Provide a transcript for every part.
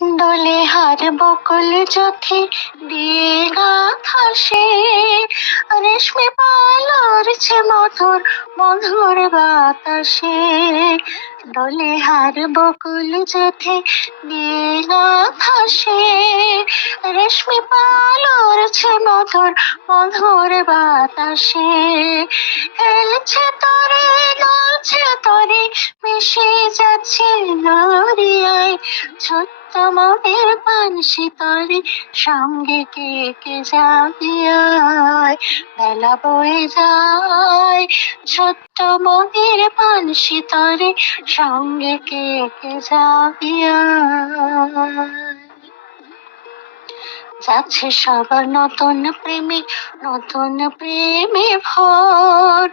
দোলে হার বকুল চোখে দিয়ে গাথা সে রেশমি পালরছে মধুর মধুর বাতাসে। দোলে হার বকুল চোখে দিয়ে গাথা সে রেশমি পালরছে মধুর মধুর বাতাসে। খেলছে তরে নাচছে তরে মিশে যাচ্ছে দরিয়ায় ছোট্ট মনের পানসি তরে সঙ্গে কে কে যাবি আয়। বেলা বয়ে যায় ছোট্ট মনের পানসি তরে সঙ্গে কে কে যাবি আয়। যাচ্ছে সবার নতুন প্রেমে নতুন প্রেমে ভোর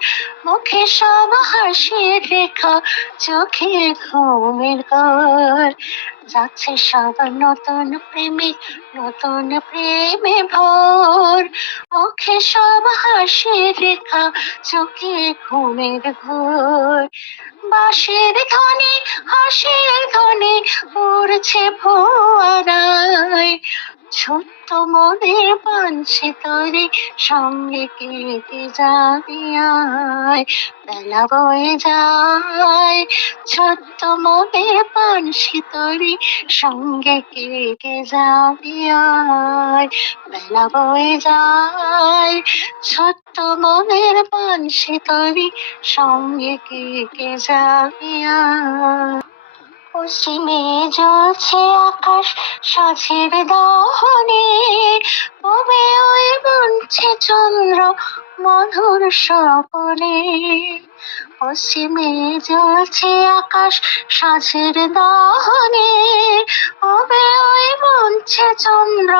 মুখে সব হাসির রেখা চোখে ঘুমের ঘোর। যাচ্ছে সবার নতুন প্রেমে নতুন প্রেমে ভোর মুখে সব হাসির রেখা চোখে ঘুমের ঘোর। বাঁশির ধ্বনি হাসির ধ্বনি উড়ছে ফোয়ারায় ছোট্ট মনের পানসি তরে সঙ্গে কে কে যাবি আয়। বেলা বয়ে যায় ছোট্ট মনের পানসি তরে সঙ্গে কে কে যাবি আয়। বেলা বয়ে যায় ছোট্ট মনের পানসি তরে সঙ্গে কে কে যাবি আয়। পশ্চিমে জ্বলছে আকাশ সাঁঝের দহনে পূবে ওই বুনছে চন্দ্র মধুর স্বপনে। পশ্চিমে জ্বলছে আকাশ সাঁঝের দহনে পূবে ওই বুনছে চন্দ্র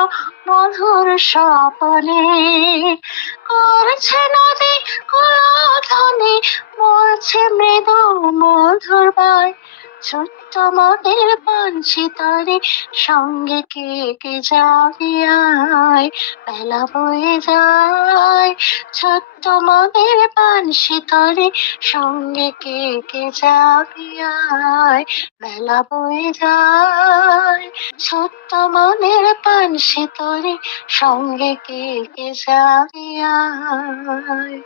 মধুর স্বপনে। করছে নদী কুলধ্বনি বলছে মৃদু মধুর বায় ছোট্ট মনের পানসি তরে সঙ্গে কে কে যাবি আয়। বেলা বয়ে যায় ছোট্ট মনের পানসি তরে সঙ্গে কে কে যাবি আয়। বেলা বয়ে যায় ছোট্ট মনের পানসি তরে সঙ্গে কে কে যাবি আয়।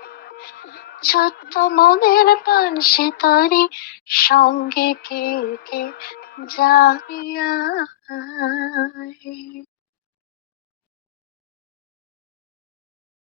ছোট্ট মনের পানসি তরে সঙ্গে কে কে যাবি আয়।